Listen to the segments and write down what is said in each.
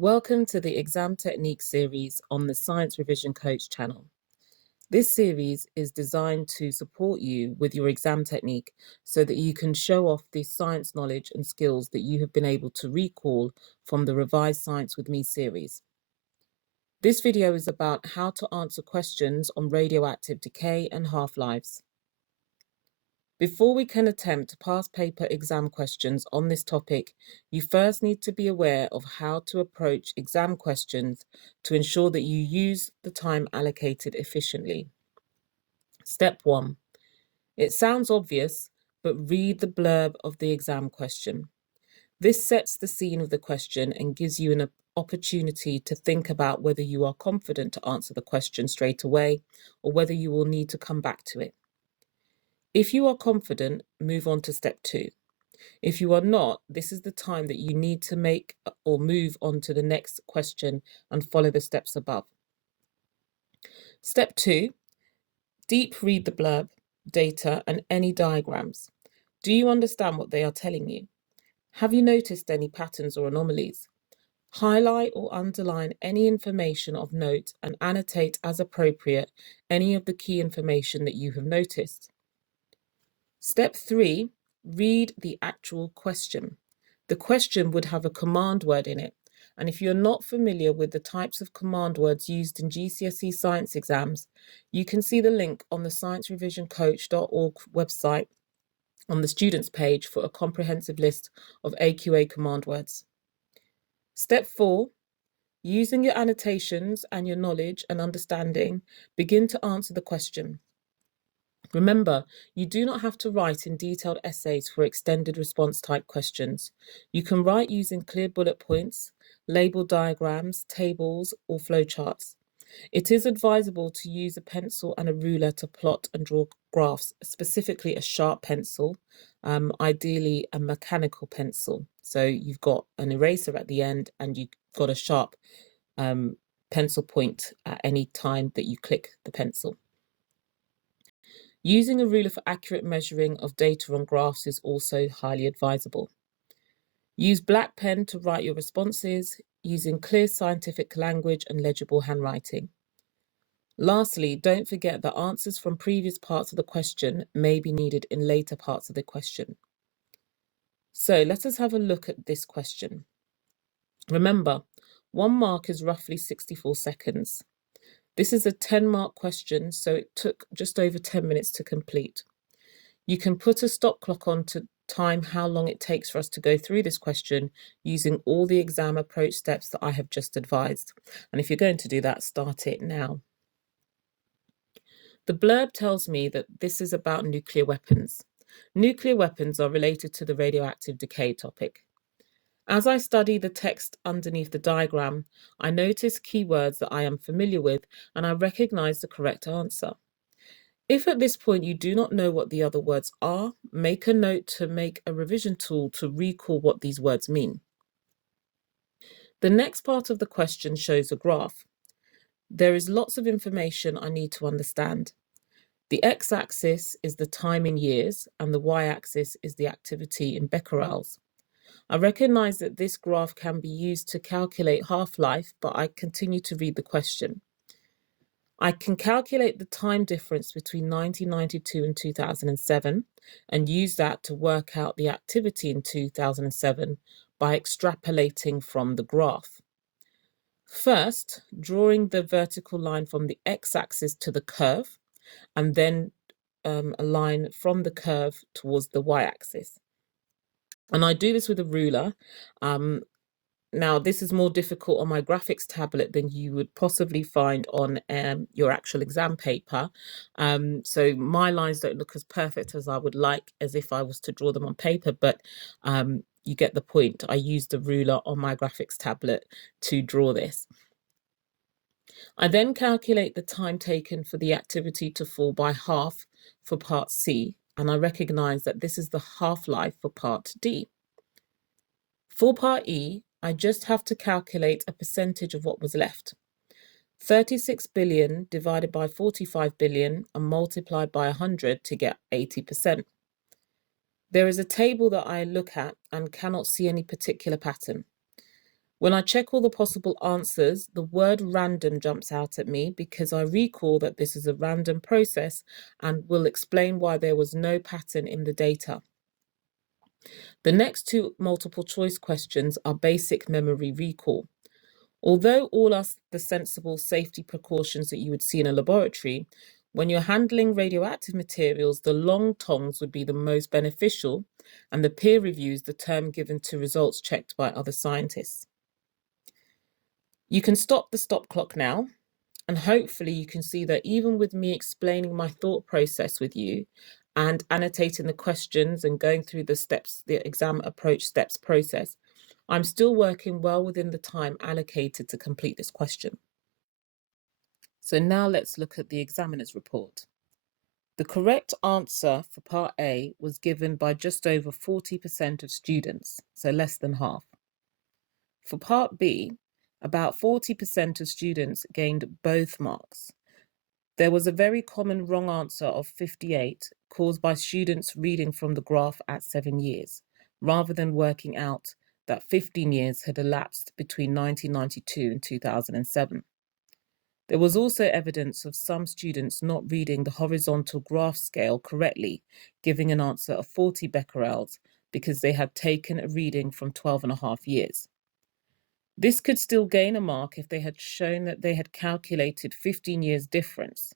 Welcome to the Exam Technique series on the Science Revision Coach channel. This series is designed to support you with your exam technique so that you can show off the science knowledge and skills that you have been able to recall from the Revised Science with Me series. This video is about how to answer questions on radioactive decay and half-lives. Before we can attempt past paper exam questions on this topic, you first need to be aware of how to approach exam questions to ensure that you use the time allocated efficiently. Step 1. It sounds obvious, but read the blurb of the exam question. This sets the scene of the question and gives you an opportunity to think about whether you are confident to answer the question straight away or whether you will need to come back to it. If you are confident, move on to step 2. If you are not, this is the time that you need to make or move on to the next question and follow the steps above. Step 2, deep read the blurb, data, and any diagrams. Do you understand what they are telling you? Have you noticed any patterns or anomalies? Highlight or underline any information of note and annotate as appropriate any of the key information that you have noticed. Step 3, read the actual question. The question would have a command word in it, and if you're not familiar with the types of command words used in GCSE science exams, you can see the link on the sciencerevisioncoach.org website on the students page for a comprehensive list of AQA command words. Step 4, using your annotations and your knowledge and understanding, begin to answer the question. Remember, you do not have to write in detailed essays for extended response type questions. You can write using clear bullet points, labeled diagrams, tables, or flowcharts. It is advisable to use a pencil and a ruler to plot and draw graphs, specifically a sharp pencil, ideally a mechanical pencil. So you've got an eraser at the end and you've got a sharp pencil point at any time that you click the pencil. Using a ruler for accurate measuring of data on graphs is also highly advisable. Use black pen to write your responses, using clear scientific language and legible handwriting. Lastly, don't forget that answers from previous parts of the question may be needed in later parts of the question. So let us have a look at this question. Remember, 1 mark is roughly 64 seconds. This is a 10-mark question, so it took just over 10 minutes to complete. You can put a stop clock on to time how long it takes for us to go through this question using all the exam approach steps that I have just advised. And if you're going to do that, start it now. The blurb tells me that this is about nuclear weapons. Nuclear weapons are related to the radioactive decay topic. As I study the text underneath the diagram, I notice keywords that I am familiar with and I recognize the correct answer. If at this point you do not know what the other words are, make a note to make a revision tool to recall what these words mean. The next part of the question shows a graph. There is lots of information I need to understand. The x-axis is the time in years and the y-axis is the activity in becquerels. I recognize that this graph can be used to calculate half-life, but I continue to read the question. I can calculate the time difference between 1992 and 2007 and use that to work out the activity in 2007 by extrapolating from the graph. First, drawing the vertical line from the x-axis to the curve, and then a line from the curve towards the y-axis. And I do this with a ruler. Now, this is more difficult on my graphics tablet than you would possibly find on your actual exam paper. So my lines don't look as perfect as I would like as if I was to draw them on paper, but you get the point. I used a ruler on my graphics tablet to draw this. I then calculate the time taken for the activity to fall by half for part C, and I recognize that this is the half-life for part D. For part E, I just have to calculate a percentage of what was left. 36 billion divided by 45 billion and multiplied by 100 to get 80%. There is a table that I look at and cannot see any particular pattern. When I check all the possible answers, the word random jumps out at me because I recall that this is a random process and will explain why there was no pattern in the data. The next two multiple choice questions are basic memory recall. Although all are the sensible safety precautions that you would see in a laboratory, when you're handling radioactive materials, the long tongs would be the most beneficial, and the peer reviews the term given to results checked by other scientists. You can stop the stop clock now, and hopefully you can see that even with me explaining my thought process with you and annotating the questions and going through the steps, the exam approach steps process, I'm still working well within the time allocated to complete this question. So now let's look at the examiner's report. The correct answer for part A was given by just over 40% of students, so less than half. For part B, about 40% of students gained both marks. There was a very common wrong answer of 58 caused by students reading from the graph at 7 years, rather than working out that 15 years had elapsed between 1992 and 2007. There was also evidence of some students not reading the horizontal graph scale correctly, giving an answer of 40 becquerels because they had taken a reading from 12.5 years. This could still gain a mark if they had shown that they had calculated 15 years difference.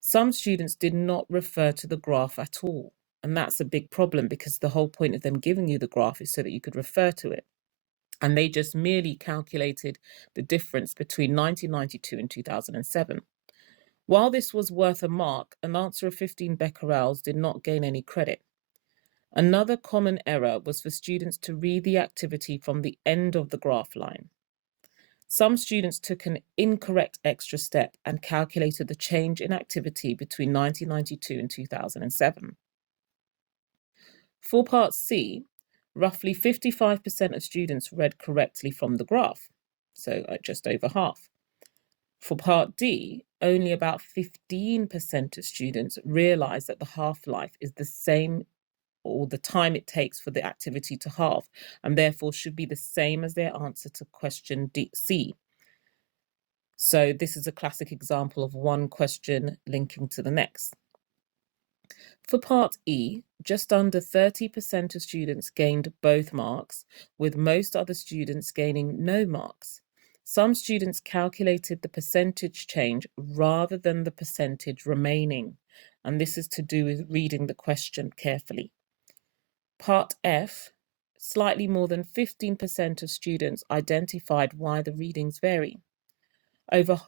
Some students did not refer to the graph at all, and that's a big problem because the whole point of them giving you the graph is so that you could refer to it. And they just merely calculated the difference between 1992 and 2007. While this was worth a mark, an answer of 15 becquerels did not gain any credit. Another common error was for students to read the activity from the end of the graph line. Some students took an incorrect extra step and calculated the change in activity between 1992 and 2007. For part C, roughly 55% of students read correctly from the graph, so just over half. For part D, only about 15% of students realize that the half-life is the same, or the time it takes for the activity to halve, and therefore should be the same as their answer to question C. So this is a classic example of one question linking to the next. For part E, just under 30% of students gained both marks, with most other students gaining no marks. Some students calculated the percentage change rather than the percentage remaining, and this is to do with reading the question carefully. Part F, slightly more than 15% of students identified why the readings vary. Over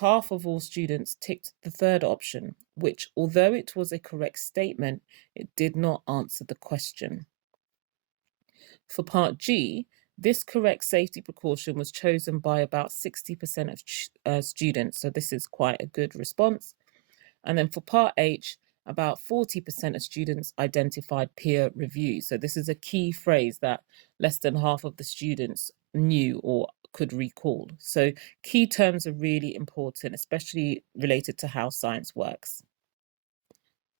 half of all students ticked the third option, which, although it was a correct statement, it did not answer the question. For part G, this correct safety precaution was chosen by about 60% of students, so this is quite a good response. And then for part H, about 40% of students identified peer review. So this is a key phrase that less than half of the students knew or could recall. So key terms are really important, especially related to how science works.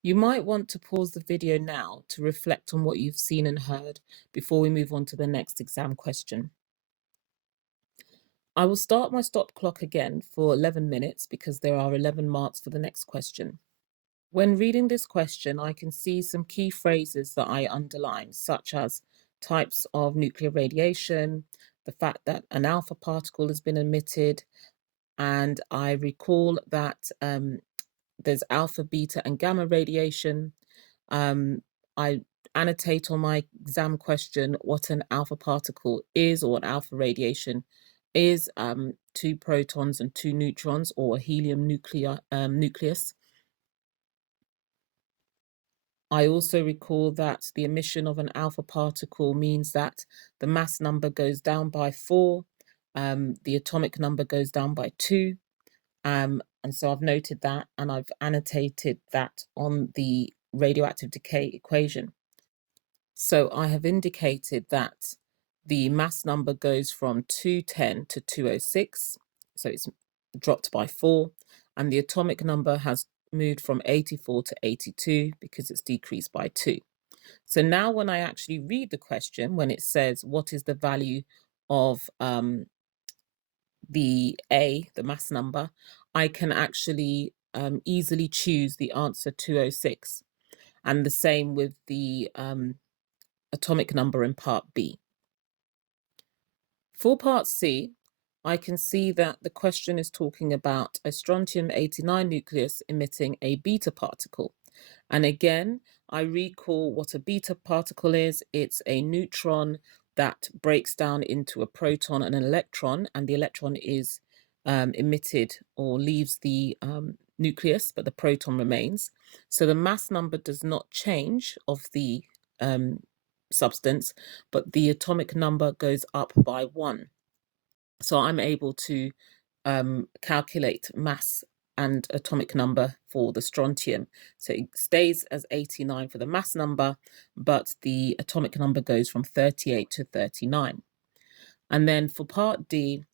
You might want to pause the video now to reflect on what you've seen and heard before we move on to the next exam question. I will start my stop clock again for 11 minutes because there are 11 marks for the next question. When reading this question, I can see some key phrases that I underline, such as types of nuclear radiation, the fact that an alpha particle has been emitted, and I recall that there's alpha, beta, and gamma radiation. I annotate on my exam question what an alpha particle is, or an alpha radiation is, 2 protons and 2 neutrons, or a helium nucleus. I also recall that the emission of an alpha particle means that the mass number goes down by 4, the atomic number goes down by 2, and so I've noted that and I've annotated that on the radioactive decay equation. So I have indicated that the mass number goes from 210 to 206, so it's dropped by 4, and the atomic number has moved from 84 to 82 because it's decreased by 2. So now when I actually read the question, when it says, what is the value of the A, the mass number, I can actually easily choose the answer 206. And the same with the atomic number in part B. For part C, I can see that the question is talking about a strontium-89 nucleus emitting a beta particle. And again, I recall what a beta particle is. It's a neutron that breaks down into a proton and an electron, and the electron is emitted or leaves the nucleus, but the proton remains. So the mass number does not change of the substance, but the atomic number goes up by 1. So I'm able to calculate mass and atomic number for the strontium. So it stays as 89 for the mass number, but the atomic number goes from 38 to 39. And then for part D,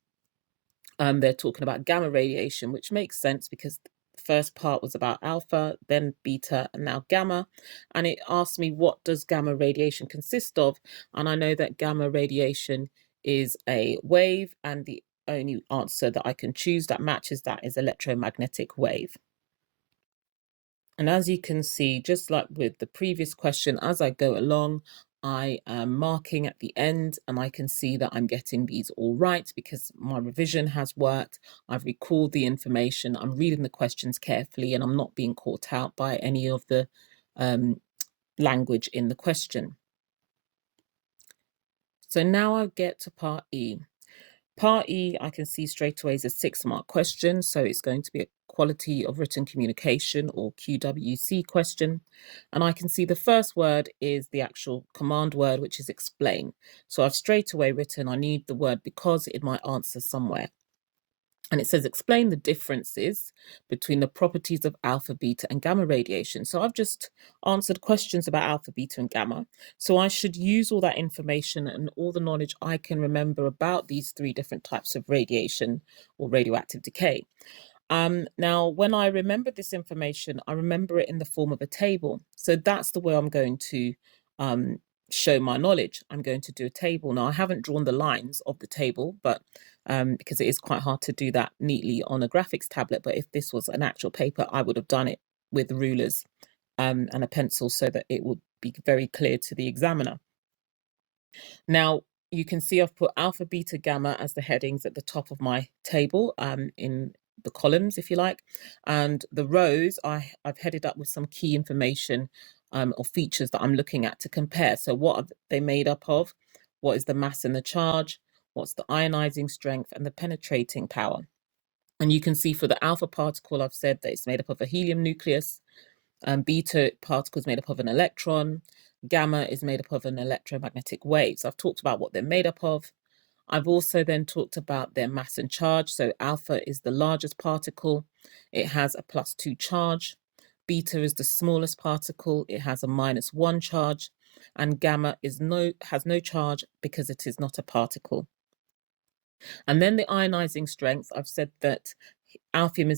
they're talking about gamma radiation, which makes sense because the first part was about alpha, then beta, and now gamma. And it asked me, what does gamma radiation consist of? And I know that gamma radiation is a wave, and the only answer that I can choose that matches that is electromagnetic wave. And as you can see, just like with the previous question, as I go along, I am marking at the end, and I can see that I'm getting these all right because my revision has worked. I've recalled the information, I'm reading the questions carefully, and I'm not being caught out by any of the language in the question. So now I get to part E. Part E, I can see straight away is a 6-mark question, so it's going to be a quality of written communication or QWC question. And I can see the first word is the actual command word, which is explain. So I've straight away written, I need the word because in my answer somewhere. And it says, explain the differences between the properties of alpha, beta, and gamma radiation. So I've just answered questions about alpha, beta, and gamma. So I should use all that information and all the knowledge I can remember about these 3 different types of radiation or radioactive decay. Now, when I remember this information, I remember it in the form of a table. So that's the way I'm going to show my knowledge. I'm going to do a table. Now, I haven't drawn the lines of the table, but because it is quite hard to do that neatly on a graphics tablet. But if this was an actual paper, I would have done it with rulers and a pencil so that it would be very clear to the examiner. Now, you can see I've put alpha, beta, gamma as the headings at the top of my table in the columns, if you like. And the rows, I've headed up with some key information or features that I'm looking at to compare. So what are they made up of? What is the mass and the charge? What's the ionizing strength and the penetrating power? And you can see for the alpha particle, I've said that it's made up of a helium nucleus. Beta particle is made up of an electron. Gamma is made up of an electromagnetic wave. So I've talked about what they're made up of. I've also then talked about their mass and charge. So alpha is the largest particle. It has a +2 charge. Beta is the smallest particle. It has a -1 charge. And gamma has no charge because it is not a particle. And then the ionizing strength, I've said that alphium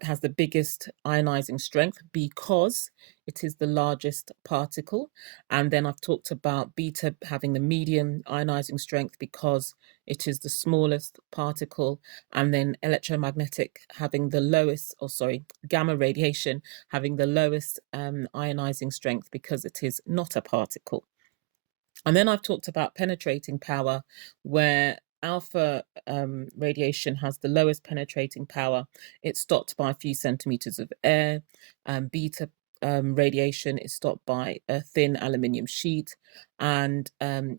has the biggest ionizing strength because it is the largest particle. And then I've talked about beta having the medium ionizing strength because it is the smallest particle. And then electromagnetic having the lowest, or sorry, gamma radiation having the lowest ionizing strength because it is not a particle. And then I've talked about penetrating power, where alpha radiation has the lowest penetrating power. It's stopped by a few centimeters of air. Beta radiation is stopped by a thin aluminium sheet. And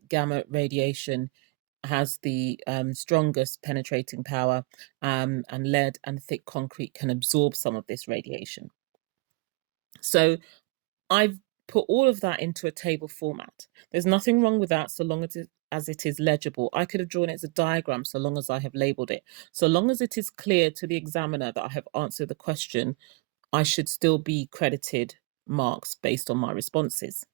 gamma radiation has the strongest penetrating power, and lead and thick concrete can absorb some of this radiation. So I've put all of that into a table format. There's nothing wrong with that so long as it is legible. I could have drawn it as a diagram so long as I have labeled it. So long as it is clear to the examiner that I have answered the question, I should still be credited marks based on my responses.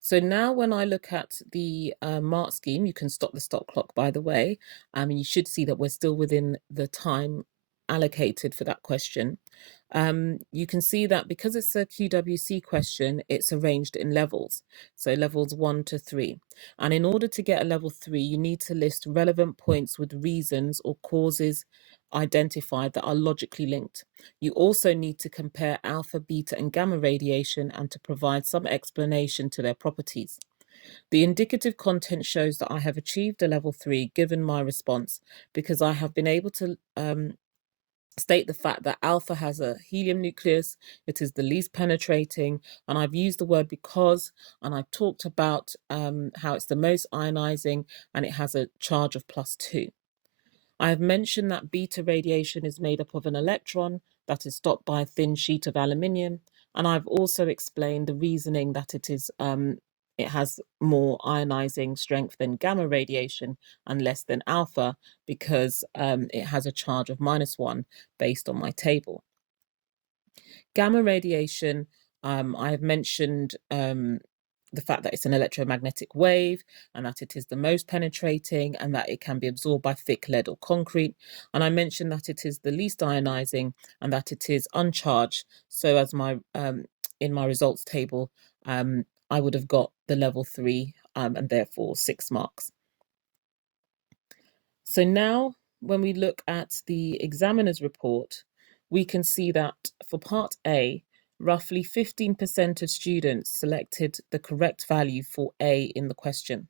So now when I look at the mark scheme, you can stop the stop clock, by the way, and you should see that we're still within the time allocated for that question. You can see that because it's a QWC question, it's arranged in levels. So levels 1 to 3. And in order to get a level 3, you need to list relevant points with reasons or causes identified that are logically linked. You also need to compare alpha, beta, and gamma radiation and to provide some explanation to their properties. The indicative content shows that I have achieved a level 3 given my response because I have been able to state the fact that alpha has a helium nucleus, it is the least penetrating, and I've used the word because, and I've talked about how it's the most ionizing and it has a charge of +2. I have mentioned that beta radiation is made up of an electron that is stopped by a thin sheet of aluminium, and I've also explained the reasoning that it has more ionizing strength than gamma radiation and less than alpha because it has a charge of -1 based on my table. Gamma radiation, I have mentioned the fact that it's an electromagnetic wave and that it is the most penetrating and that it can be absorbed by thick lead or concrete. And I mentioned that it is the least ionizing and that it is uncharged. So as my in my results table, I would have got the level 3 and therefore 6 marks. So now when we look at the examiner's report, we can see that for part A, roughly 15% of students selected the correct value for A in the question.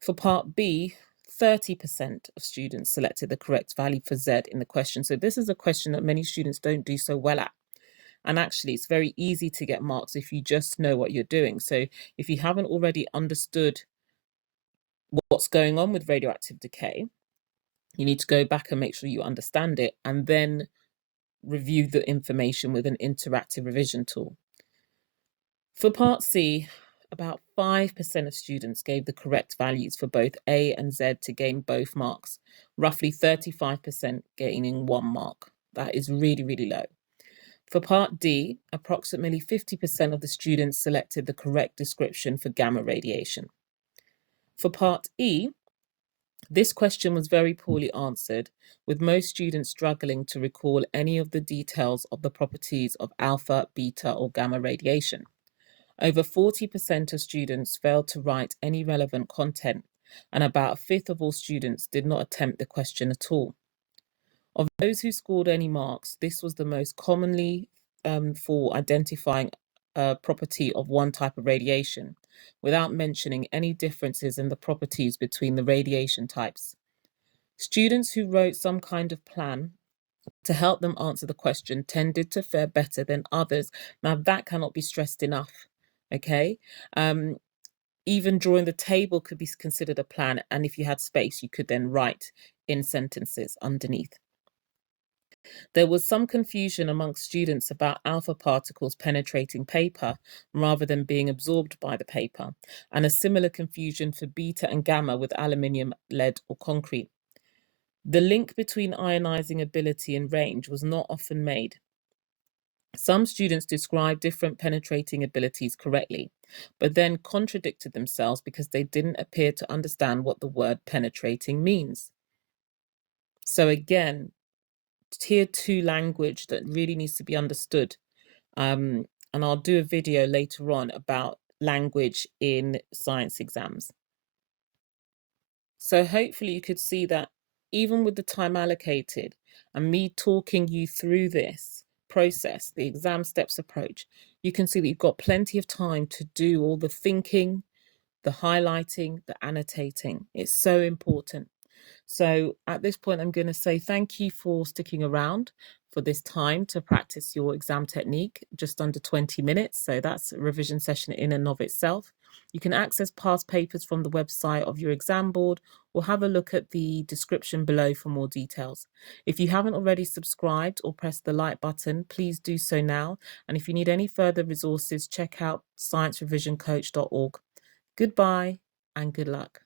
For part B, 30% of students selected the correct value for Z in the question. So this is a question that many students don't do so well at. And actually, it's very easy to get marks if you just know what you're doing. So if you haven't already understood what's going on with radioactive decay, you need to go back and make sure you understand it and then review the information with an interactive revision tool. For part C, about 5% of students gave the correct values for both A and Z to gain both marks, roughly 35% gaining 1 mark. That is really, really low. For part D, approximately 50% of the students selected the correct description for gamma radiation. For part E, this question was very poorly answered, with most students struggling to recall any of the details of the properties of alpha, beta, or gamma radiation. Over 40% of students failed to write any relevant content, and about a fifth of all students did not attempt the question at all. Of those who scored any marks, this was the most commonly for identifying a property of one type of radiation, without mentioning any differences in the properties between the radiation types. Students who wrote some kind of plan to help them answer the question tended to fare better than others. Now, that cannot be stressed enough, okay? Even drawing the table could be considered a plan, and if you had space, you could then write in sentences underneath. There was some confusion amongst students about alpha particles penetrating paper rather than being absorbed by the paper, and a similar confusion for beta and gamma with aluminium, lead, or concrete. The link between ionizing ability and range was not often made. Some students described different penetrating abilities correctly, but then contradicted themselves because they didn't appear to understand what the word penetrating means. So again, tier 2 language that really needs to be understood. And I'll do a video later on about language in science exams. So hopefully you could see that even with the time allocated and me talking you through this process, the exam steps approach, you can see that you've got plenty of time to do all the thinking, the highlighting, the annotating. It's so important. So at this point, I'm going to say thank you for sticking around for this time to practice your exam technique, just under 20 minutes. So that's a revision session in and of itself. You can access past papers from the website of your exam board or have a look at the description below for more details. If you haven't already subscribed or pressed the like button, please do so now. And if you need any further resources, check out sciencerevisioncoach.org. Goodbye and good luck.